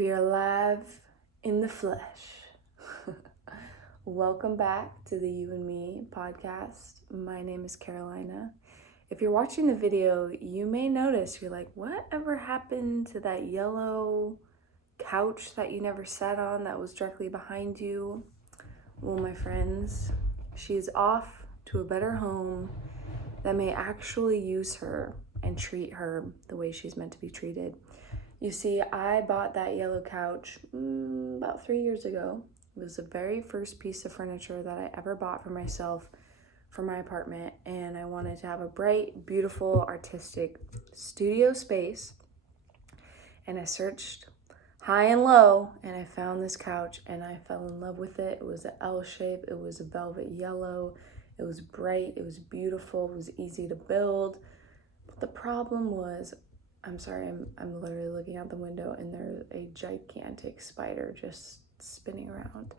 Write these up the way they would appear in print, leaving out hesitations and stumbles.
We are live in the flesh. Welcome back to the You and Me podcast. My name is Carolina. If you're watching the video, you may notice you're like, whatever happened to that yellow couch that you never sat on that was directly behind you? Well, my friends, she's off to a better home that may actually use her and treat her the way she's meant to be treated. You see, I bought that yellow couch about 3 years ago. It was the very first piece of furniture that I ever bought for myself for my apartment, and I wanted to have a bright, beautiful, artistic studio space. And I searched high and low, and I found this couch, and I fell in love with it. It was an L shape. It was a velvet yellow. It was bright. It was beautiful. It was easy to build. But the problem was, I'm sorry, I'm literally looking out the window and there's a gigantic spider just spinning around.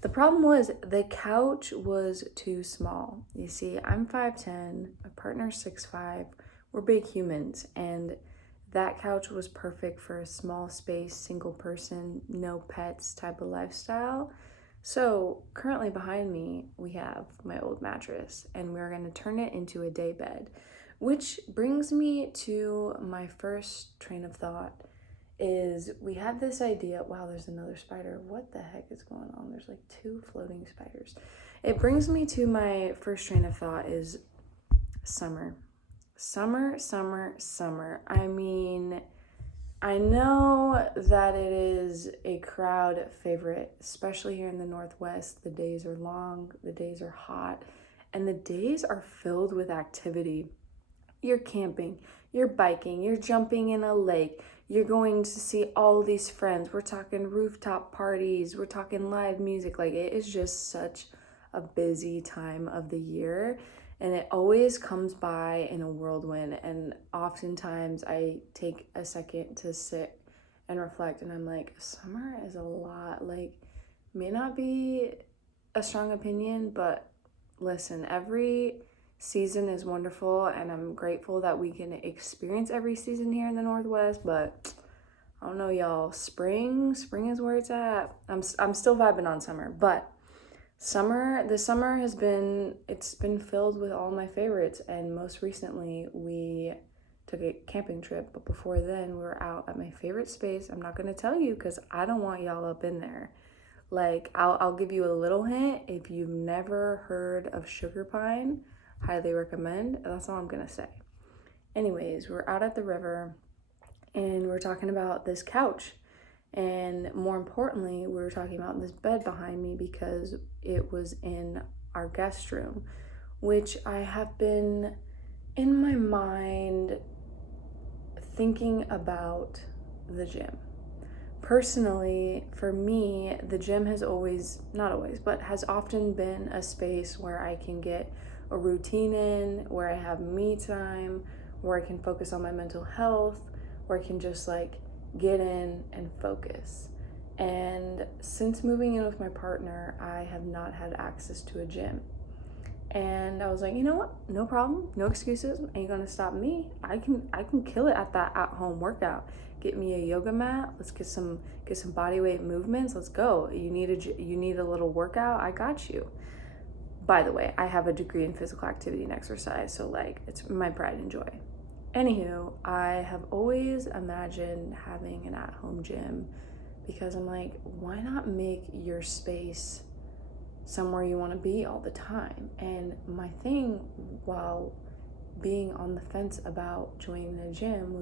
The problem was the couch was too small. You see, I'm 5'10", my partner's 6'5". We're big humans, and that couch was perfect for a small space, single person, no pets type of lifestyle. So currently behind me, we have my old mattress, and we're gonna turn it into a day bed. Which brings me to my first train of thought is we had this idea. Wow, there's another spider. What the heck is going on? There's like 2 floating spiders. It brings me to my first train of thought is summer. Summer. I mean, I know that it is a crowd favorite, especially here in the Northwest. The days are long, the days are hot, and the days are filled with activity. You're camping, you're biking, you're jumping in a lake, you're going to see all these friends. We're talking rooftop parties, we're talking live music. Like, it is just such a busy time of the year, and it always comes by in a whirlwind. And oftentimes I take a second to sit and reflect, and I'm like, summer is a lot. Like, may not be a strong opinion, but listen, every season is wonderful, and I'm grateful that we can experience every season here in the Northwest. But I don't know, y'all, spring is where it's at. I'm still vibing on summer, but the summer has been filled with all my favorites. And most recently we took a camping trip, but before then we were out at my favorite space. I'm not going to tell you because I don't want y'all up in there. Like, I'll give you a little hint. If you've never heard of Sugar Pine, highly recommend. That's all I'm gonna say. Anyways, we're out at the river and we're talking about this couch, and more importantly, we were talking about this bed behind me because it was in our guest room, which I have been in my mind thinking about the gym. Personally, for me, the gym has has often been a space where I can get a routine in, where I have me time, where I can focus on my mental health, where I can just like get in and focus. And since moving in with my partner, I have not had access to a gym. And I was like, you know what? No problem, no excuses. Ain't gonna stop me. I can kill it at that at-home workout. Get me a yoga mat. Let's get some body weight movements. Let's go. You need a little workout. I got you. By the way, I have a degree in physical activity and exercise, so like, it's my pride and joy. Anywho, I have always imagined having an at-home gym because I'm like, why not make your space somewhere you want to be all the time? And my thing while being on the fence about joining a gym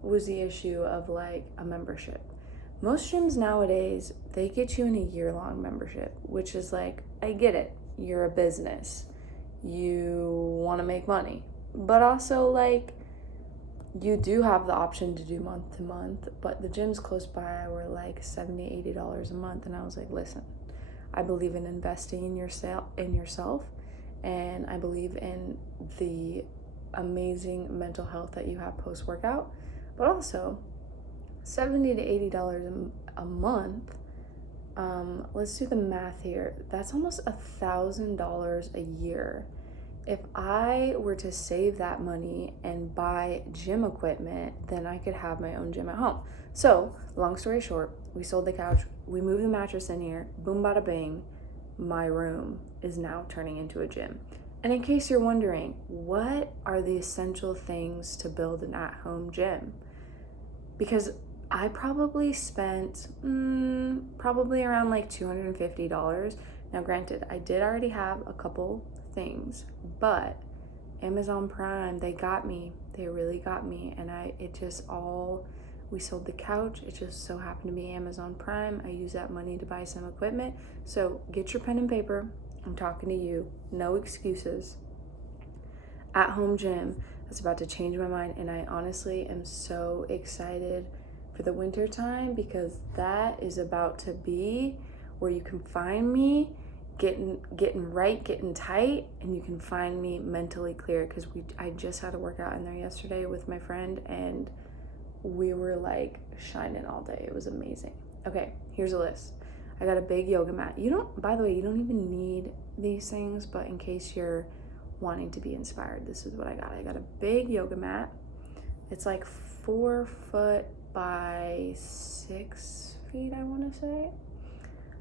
was the issue of like a membership. Most gyms nowadays, they get you in a year-long membership, which is like, I get it. You're a business. You want to make money. But also, like, you do have the option to do month to month, but the gyms close by were like $70, $80 a month. And I was like, listen, I believe in investing in yourself, and I believe in the amazing mental health that you have post-workout. But also, $70 to $80 a month, let's do the math here. That's almost $1,000 a year. If I were to save that money and buy gym equipment, then I could have my own gym at home. So, long story short, we sold the couch, we moved the mattress in here, boom bada bing, my room is now turning into a gym. And in case you're wondering, what are the essential things to build an at-home gym? Because I probably spent probably around like $250. Now granted, I did already have a couple things, but Amazon Prime, they got me. They really got me. And we sold the couch. It just so happened to be Amazon Prime. I used that money to buy some equipment. So get your pen and paper. I'm talking to you. No excuses. At home gym. That's about to change my mind. And I honestly am so excited for the winter time, because that is about to be where you can find me getting right, getting tight, and you can find me mentally clear, because I just had a workout in there yesterday with my friend, and we were like shining all day. It was amazing. Okay, here's a list. I got a big yoga mat. By the way, you don't even need these things, but in case you're wanting to be inspired, this is what I got. I got a big yoga mat. It's like 4 foot by 6 feet, I want to say.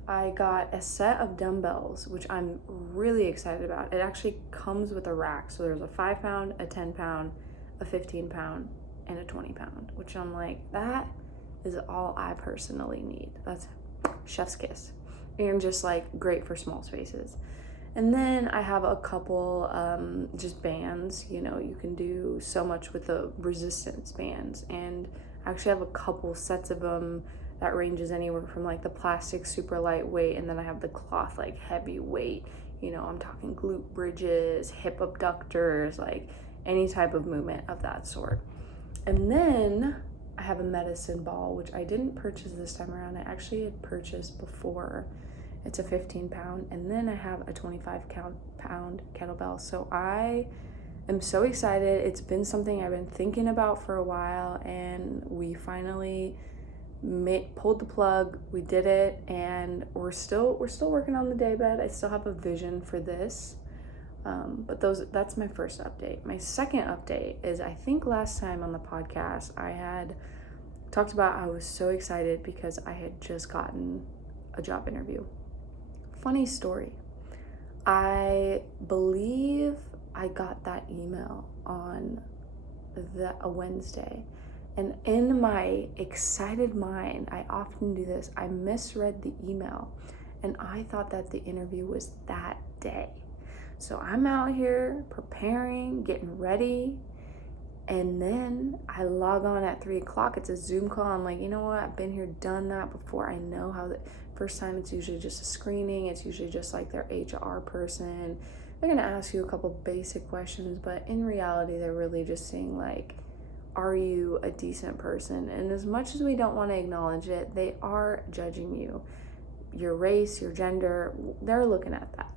I got a set of dumbbells, which I'm really excited about. It actually comes with a rack. So there's a 5 pound, a 10 pound, a 15 pound, and a 20 pound, which I'm like, that is all I personally need. That's chef's kiss. And just like great for small spaces. And then I have a couple just bands. You can do so much with the resistance bands. And I actually have a couple sets of them that ranges anywhere from like the plastic super lightweight, and then I have the cloth like heavyweight. I'm talking glute bridges, hip abductors, like any type of movement of that sort. And then I have a medicine ball, which I didn't purchase this time around. I actually had purchased before. It's a 15 pound. And then I have a 25 pound kettlebell. So I am so excited. It's been something I've been thinking about for a while, and we finally pulled the plug. We did it, and we're still working on the daybed. I still have a vision for this, but that's my first update. My second update is, I think last time on the podcast I had talked about I was so excited because I had just gotten a job interview. Funny story, I believe I got that email on a Wednesday. And in my excited mind, I often do this, I misread the email, and I thought that the interview was that day. So I'm out here preparing, getting ready, and then I log on at 3:00. It's a Zoom call. I'm like, you know what? I've been here, done that before. I know how first time it's usually just a screening. It's usually just like their HR person. They're gonna ask you a couple basic questions, but in reality, they're really just seeing like, are you a decent person? And as much as we don't want to acknowledge it, they are judging you. Your race, your gender, they're looking at that.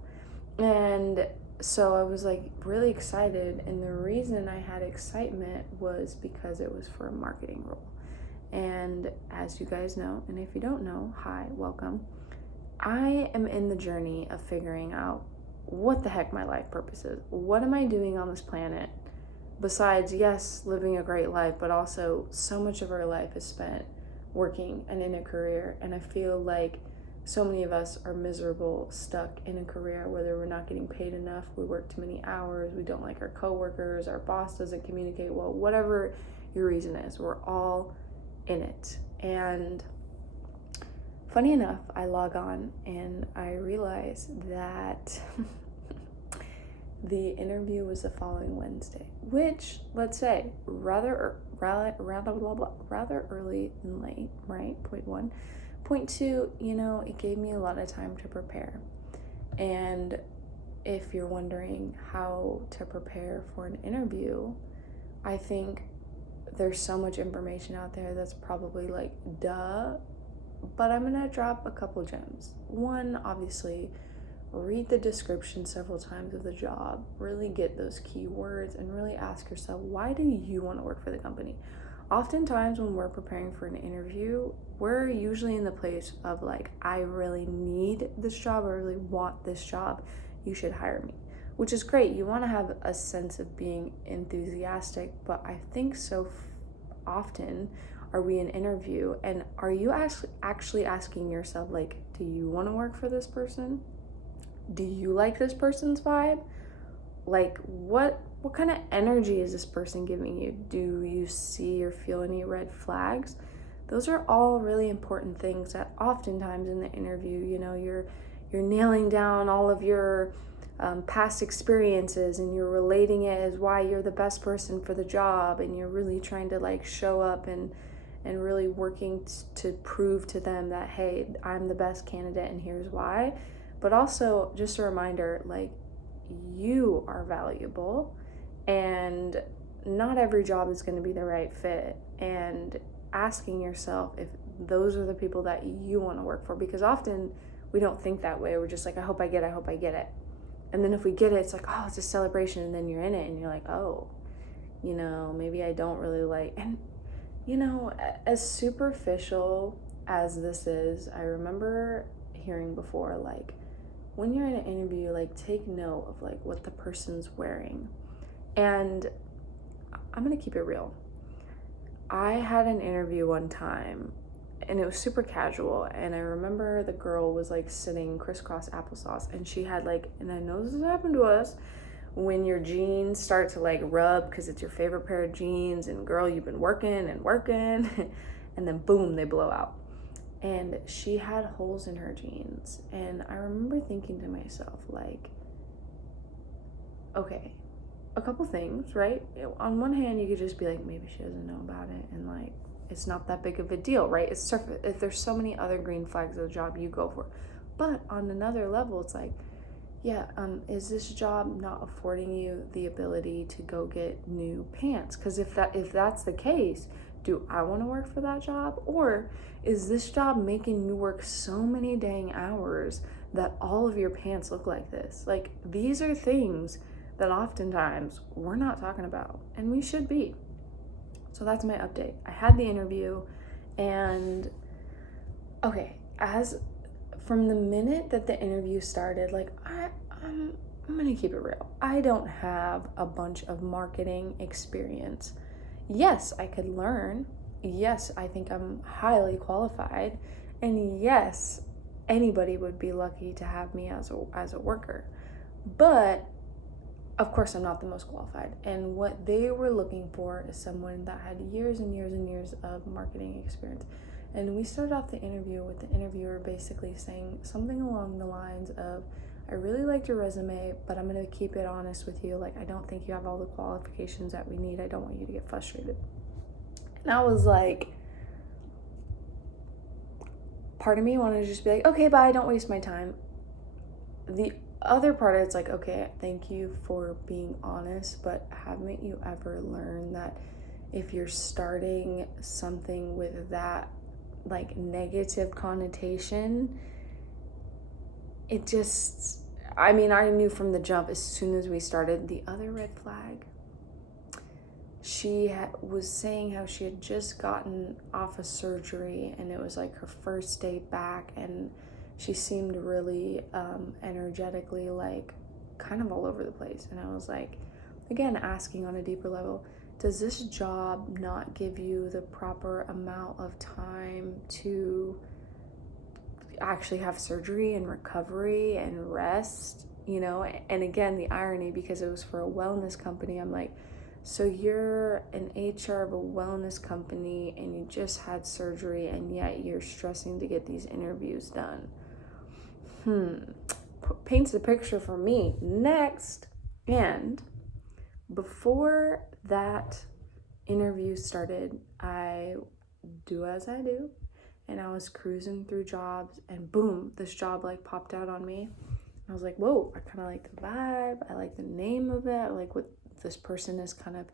And so I was like really excited. And the reason I had excitement was because it was for a marketing role. And as you guys know, and if you don't know, hi, welcome. I am in the journey of figuring out what the heck my life purpose is. What am I doing on this planet? Besides, yes, living a great life, but also so much of our life is spent working and in a career. And I feel like so many of us are miserable, stuck in a career, whether we're not getting paid enough, we work too many hours, we don't like our coworkers, our boss doesn't communicate well, whatever your reason is, we're all in it. And funny enough, I log on and I realize that the interview was the following Wednesday, which, let's say, rather early than late, right? Point 1. Point 2, it gave me a lot of time to prepare. And if you're wondering how to prepare for an interview, I think there's so much information out there that's probably like, duh, but I'm gonna drop a couple gems. One, obviously, read the description several times of the job, really get those keywords, and really ask yourself, why do you want to work for the company? Oftentimes when we're preparing for an interview, we're usually in the place of like, I really need this job, I really want this job, you should hire me, which is great. You want to have a sense of being enthusiastic, but I think so often are we in interview and are you actually asking yourself, like, do you want to work for this person? Do you like this person's vibe? Like, what kind of energy is this person giving you? Do you see or feel any red flags? Those are all really important things that oftentimes in the interview, you're nailing down all of your past experiences and you're relating it as why you're the best person for the job, and you're really trying to like show up and really working to prove to them that, hey, I'm the best candidate and here's why. But also just a reminder, like, you are valuable and not every job is going to be the right fit, and asking yourself if those are the people that you want to work for, because often we don't think that way. We're just like, I hope I get it. And then if we get it, it's like, oh, it's a celebration, and then you're in it and you're like, oh, maybe I don't really like. And as superficial as this is, I remember hearing before, like, when you're in an interview, like, take note of like what the person's wearing. And I'm gonna keep it real. I had an interview one time and it was super casual, and I remember the girl was like sitting crisscross applesauce, and she had like, and I know this has happened to us, when your jeans start to like rub because it's your favorite pair of jeans, and girl, you've been working and then boom, they blow out. And she had holes in her jeans, and I remember thinking to myself, like, okay, a couple things, right? On one hand, you could just be like, maybe she doesn't know about it, and like, it's not that big of a deal, right? It's surface. If there's so many other green flags of the job, you go for it. But on another level, it's like, yeah, is this job not affording you the ability to go get new pants? Because if that's the case, do I want to work for that job? Or is this job making you work so many dang hours that all of your pants look like this? Like, these are things that oftentimes we're not talking about, and we should be. So that's my update. I had the interview, and okay, as from the minute that the interview started, like, I'm gonna keep it real. I don't have a bunch of marketing experience. Yes, I could learn. Yes, I think I'm highly qualified. And yes, anybody would be lucky to have me as a worker. But of course, I'm not the most qualified. And what they were looking for is someone that had years and years and years of marketing experience. And we started off the interview with the interviewer basically saying something along the lines of, I really liked your resume, but I'm going to keep it honest with you. Like, I don't think you have all the qualifications that we need. I don't want you to get frustrated. And I was like, part of me wanted to just be like, okay, bye, don't waste my time. The other part of it's like, okay, thank you for being honest, but haven't you ever learned that if you're starting something with that like negative connotation, it just, I mean, I knew from the jump as soon as we started. The other red flag, she was saying how she had just gotten off of surgery and it was like her first day back, and she seemed really energetically like kind of all over the place. And I was like, again, asking on a deeper level, does this job not give you the proper amount of time to actually have surgery and recovery and rest, And again, the irony, because it was for a wellness company, I'm like, so you're an HR of a wellness company and you just had surgery, and yet you're stressing to get these interviews done. Paints the picture for me. Next, and before that interview started, I do as I do, and I was cruising through jobs, and boom, this job like popped out on me. I was like, whoa, I kind of like the vibe. I like the name of it. I like what this person is kind of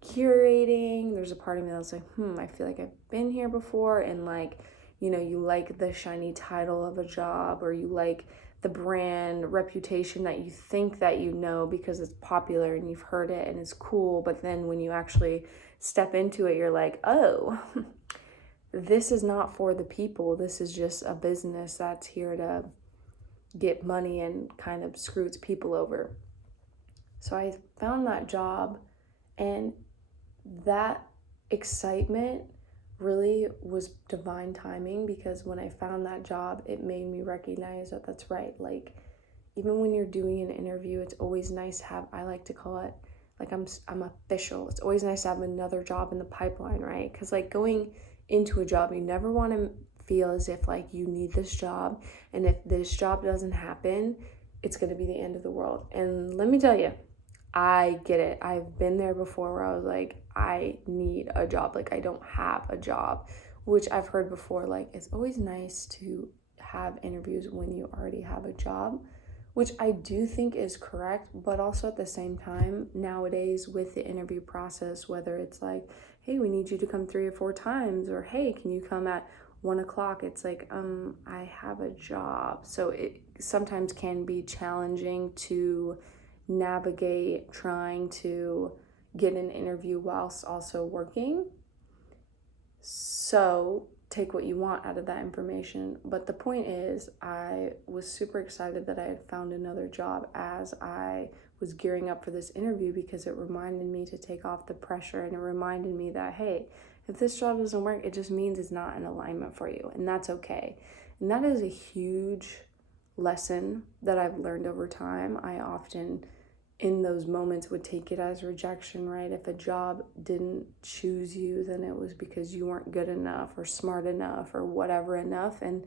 curating. There's a part of me that was like, I feel like I've been here before. And like, you like the shiny title of a job, or you like the brand reputation that you think that because it's popular and you've heard it and it's cool. But then when you actually step into it, you're like, oh, this is not for the people. This is just a business that's here to get money and kind of screw its people over. So I found that job, and that excitement really was divine timing, because when I found that job, it made me recognize that that's right. Like, even when you're doing an interview, it's always nice to have, I like to call it, like, I'm official. It's always nice to have another job in the pipeline, right? Because like going into a job, you never want to feel as if like you need this job, and if this job doesn't happen, it's going to be the end of the world. And let me tell you, I get it. I've been there before where I was like, I need a job. Like, I don't have a job, which I've heard before. Like, it's always nice to have interviews when you already have a job, which I do think is correct. But also at the same time, nowadays with the interview process, whether it's like, hey, we need you to come 3 or 4 times, or hey, can you come at 1 o'clock? It's like, I have a job. So it sometimes can be challenging to navigate trying to get an interview whilst also working. So take what you want out of that information. But the point is, I was super excited that I had found another job as I was gearing up for this interview, because it reminded me to take off the pressure, and it reminded me that, hey, if this job doesn't work, it just means it's not in alignment for you, and that's okay. And that is a huge lesson that I've learned over time. I often, in those moments, would take it as rejection, right? If a job didn't choose you, then it was because you weren't good enough or smart enough or whatever enough. And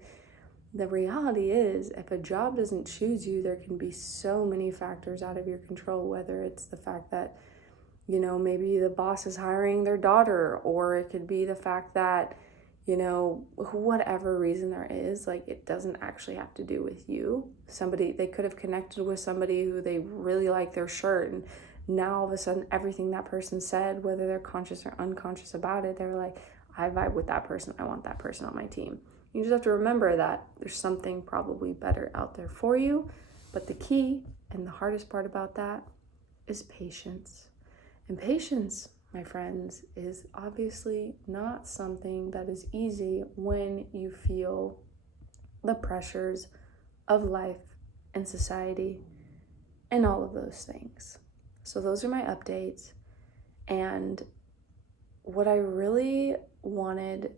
the reality is, if a job doesn't choose you, there can be so many factors out of your control, whether it's the fact that, you know, maybe the boss is hiring their daughter, or it could be the fact that, you know, whatever reason there is, like, it doesn't actually have to do with you. They could have connected with somebody who they really like their shirt, and now all of a sudden everything that person said, whether they're conscious or unconscious about it, they're like, I vibe with that person, I want that person on my team. You just have to remember that there's something probably better out there for you. But the key and the hardest part about that is patience. And patience, my friends, is obviously not something that is easy when you feel the pressures of life and society and all of those things. So those are my updates. And what I really wanted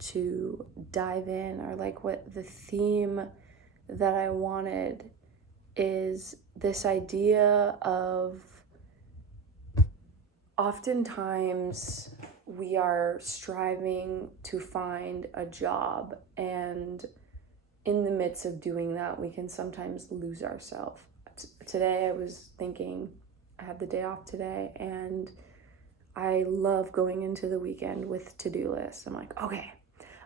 to dive in, or like what the theme that I wanted, is this idea of, oftentimes we are striving to find a job, and in the midst of doing that, we can sometimes lose ourselves. Today I was thinking, I had the day off today, and I love going into the weekend with to-do lists. I'm like, okay,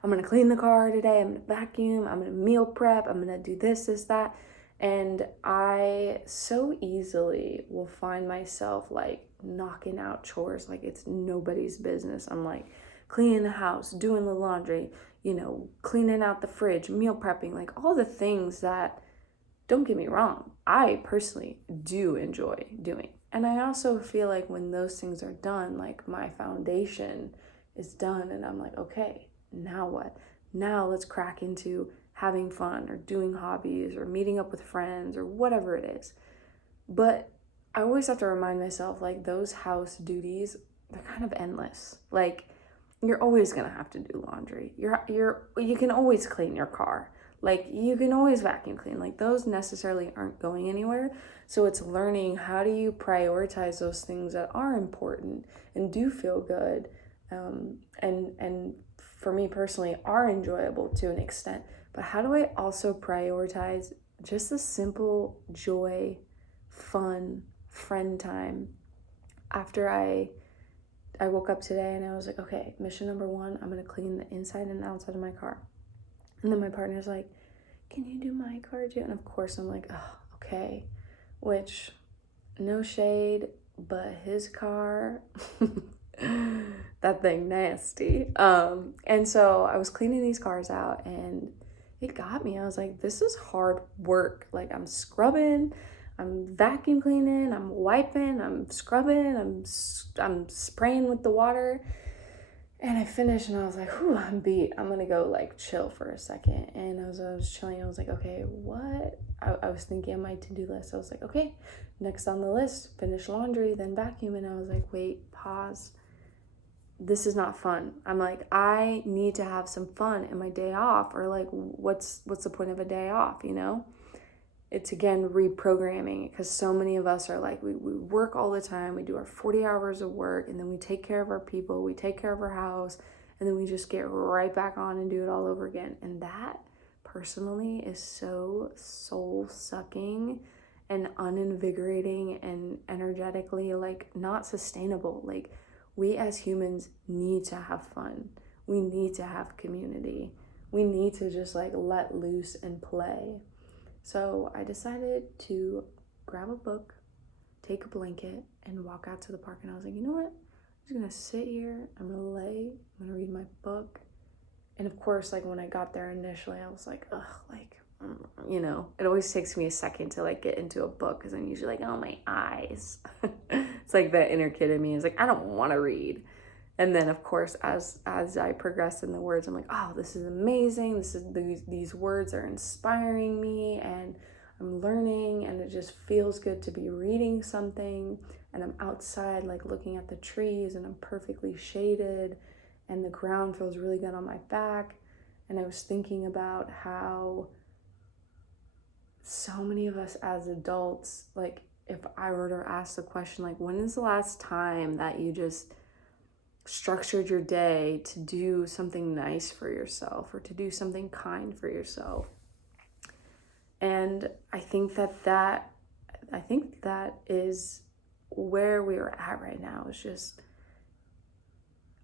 I'm gonna clean the car today, I'm gonna vacuum, I'm gonna meal prep, I'm gonna do this, that. And I so easily will find myself like knocking out chores like it's nobody's business. I'm like cleaning the house, doing the laundry, you know, cleaning out the fridge, meal prepping, like all the things that, don't get me wrong, I personally do enjoy doing. And I also feel like when those things are done, like my foundation is done, and I'm like, okay, now what? Now let's crack into having fun or doing hobbies or meeting up with friends or whatever it is. But I always have to remind myself, like, those house duties, they're kind of endless. Like, you're always gonna have to do laundry. You can always clean your car. Like, you can always vacuum clean. Like, those necessarily aren't going anywhere. So it's learning, how do you prioritize those things that are important and do feel good, and for me personally are enjoyable to an extent. But how do I also prioritize just the simple joy, fun, friend time? After I woke up today and I was like, okay, mission number 1, I'm gonna clean the inside and outside of my car. And then my partner's like, can you do my car too? And of course I'm like, oh, okay. Which, no shade, but his car, that thing nasty. And so I was cleaning these cars out, and it got me. I was like, this is hard work. Like, I'm scrubbing, I'm vacuum cleaning, I'm wiping, I'm scrubbing, I'm spraying with the water. And I finished and I was like, whew, I'm beat. I'm gonna go like chill for a second. And as I was chilling, I was like, okay, what? I was thinking on my to-do list. I was like, okay, next on the list, finish laundry, then vacuum. And I was like, wait, pause. This is not fun. I'm like, I need to have some fun in my day off, or like, what's the point of a day off, you know? It's again reprogramming, because so many of us are like, we work all the time, we do our 40 hours of work, and then we take care of our people, we take care of our house, and then we just get right back on and do it all over again. And that personally is so soul sucking and uninvigorating and energetically like not sustainable. Like, we as humans need to have fun. We need to have community. We need to just like let loose and play. So I decided to grab a book, take a blanket, and walk out to the park. And I was like, you know what? I'm just gonna sit here, I'm gonna lay, I'm gonna read my book. And of course, like when I got there initially, I was like, ugh, like, you know, it always takes me a second to like get into a book, because I'm usually like, oh, my eyes. It's like that inner kid in me is like, I don't want to read. And then of course, as I progress in the words, I'm like, oh, this is amazing. These words are inspiring me, and I'm learning, and it just feels good to be reading something. And I'm outside like looking at the trees, and I'm perfectly shaded, and the ground feels really good on my back. And I was thinking about how so many of us as adults, like if I were to ask the question, like, when is the last time that you just structured your day to do something nice for yourself, or to do something kind for yourself? And I think that is where we are at right now. It's just,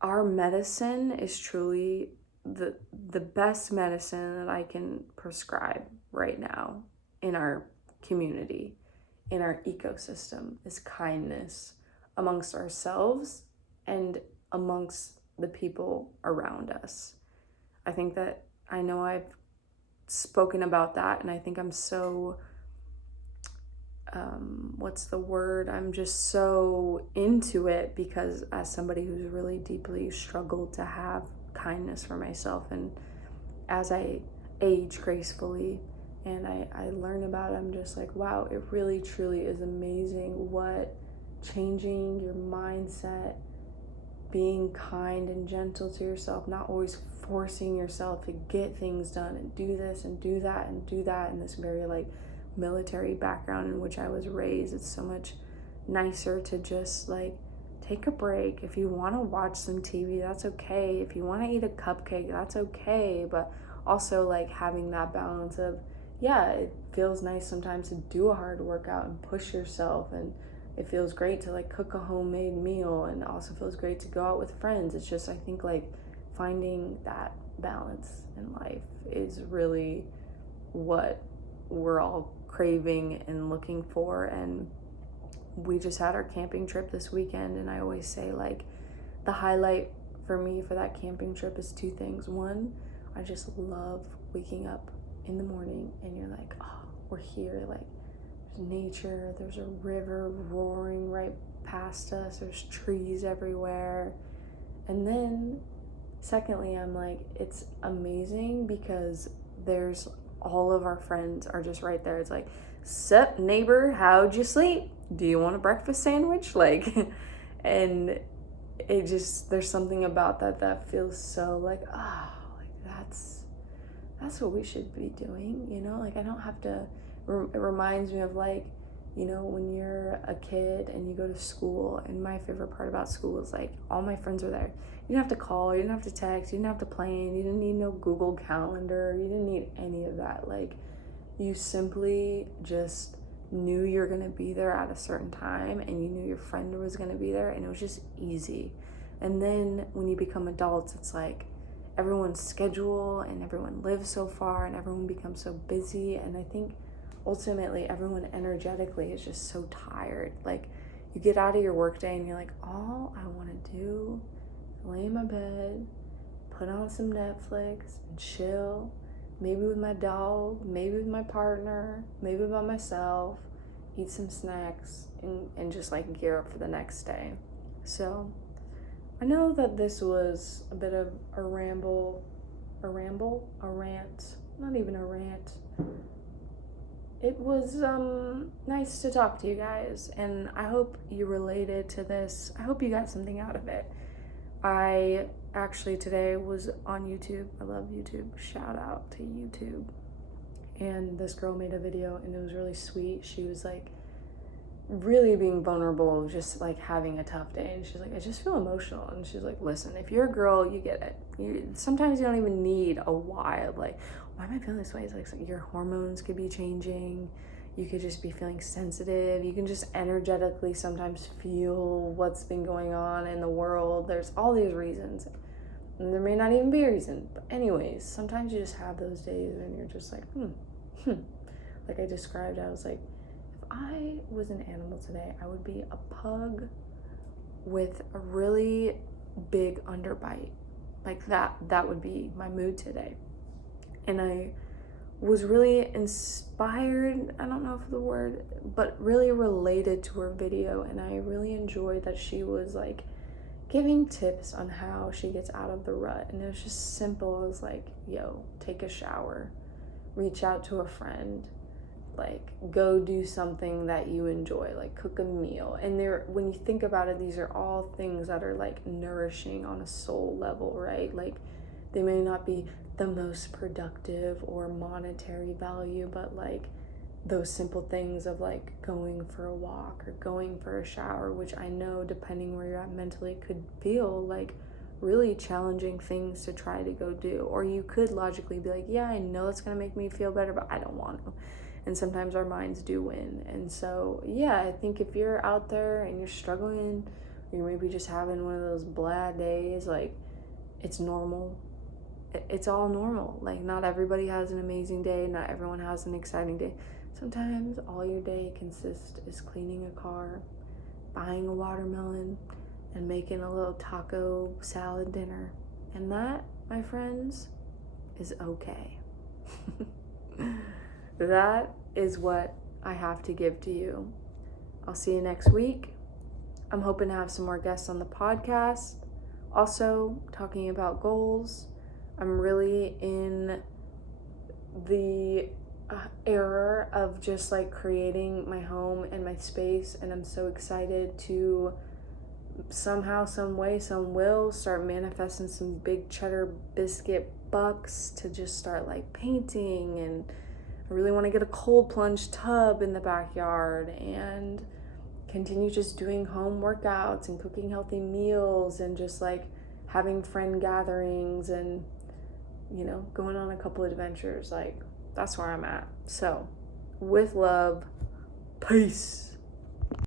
our medicine is truly the best medicine that I can prescribe right now in our community, in our ecosystem, is kindness amongst ourselves and amongst the people around us. I think that, I know I've spoken about that, and I think I'm so, what's the word? I'm just so into it, because as somebody who's really deeply struggled to have kindness for myself, and as I age gracefully and I learn about it, I'm just like, wow, it really truly is amazing what changing your mindset, being kind and gentle to yourself, not always forcing yourself to get things done and do this and do that and do that, in this very like military background in which I was raised. It's so much nicer to just like take a break. If you want to watch some TV, that's okay. If you want to eat a cupcake, that's okay. But also like having that balance of, yeah, it feels nice sometimes to do a hard workout and push yourself, and it feels great to like cook a homemade meal, and also feels great to go out with friends. It's just, I think like finding that balance in life is really what we're all craving and looking for. And we just had our camping trip this weekend, and I always say like the highlight for me for that camping trip is two things. One, I just love waking up in the morning and you're like, oh, we're here, like there's nature, there's a river roaring right past us, there's trees everywhere. And then secondly, I'm like, it's amazing because there's all of our friends are just right there. It's like, sup neighbor, how'd you sleep? Do you want a breakfast sandwich? Like, and it just, there's something about that feels so like, oh, like that's what we should be doing, you know? Like, I don't have to, it reminds me of like, you know, when you're a kid and you go to school, and my favorite part about school is like all my friends are there. You didn't have to call, you didn't have to text, you didn't have to plan, you didn't need no Google Calendar, you didn't need any of that. Like, you simply just knew you're gonna be there at a certain time, and you knew your friend was gonna be there, and it was just easy. And then when you become adults, it's like everyone's schedule and everyone lives so far and everyone becomes so busy, and I think ultimately everyone energetically is just so tired. Like, you get out of your workday and you're like, all I want to do is lay in my bed, put on some Netflix and chill, maybe with my dog, maybe with my partner, maybe by myself, eat some snacks, and just like gear up for the next day. So I know that this was a bit of a rant, not even a rant. It was nice to talk to you guys, and I hope you related to this. I hope you got something out of it. I actually today was on YouTube. I love YouTube. Shout out to YouTube. And this girl made a video and it was really sweet. She was like really being vulnerable, just like having a tough day. And she's like, I just feel emotional. And she's like, listen, if you're a girl, you get it. Sometimes you don't even need a why of like, why am I feeling this way? It's like your hormones could be changing. You could just be feeling sensitive. You can just energetically sometimes feel what's been going on in the world. There's all these reasons. And there may not even be a reason. But anyways, sometimes you just have those days when you're just like, Like I described, I was like, if I was an animal today, I would be a pug with a really big underbite. Like that would be my mood today. And I was really inspired, I don't know if the word, but really related to her video. And I really enjoyed that she was like giving tips on how she gets out of the rut. And it was just simple. It was like, yo, take a shower, reach out to a friend, like go do something that you enjoy, like cook a meal. And when you think about it, these are all things that are like nourishing on a soul level, right? Like they may not be the most productive or monetary value, but like those simple things of like going for a walk or going for a shower, which I know depending where you're at mentally could feel like really challenging things to try to go do. Or you could logically be like, yeah, I know it's gonna make me feel better, but I don't want to. And sometimes our minds do win. And so yeah, I think if you're out there and you're struggling, or you're maybe just having one of those blah days, like it's normal. It's all normal. Like not everybody has an amazing day, not everyone has an exciting day. Sometimes all your day consists is cleaning a car, buying a watermelon, and making a little taco salad dinner. And that, my friends, is okay. That is what I have to give to you. I'll see you next week. I'm hoping to have some more guests on the podcast. Also, talking about goals. I'm really in the era of just like creating my home and my space, and I'm so excited to somehow, some way, some will start manifesting some big cheddar biscuit bucks to just start like painting. And I really want to get a cold plunge tub in the backyard and continue just doing home workouts and cooking healthy meals and just like having friend gatherings and, you know, going on a couple adventures. Like that's where I'm at. So with love, peace.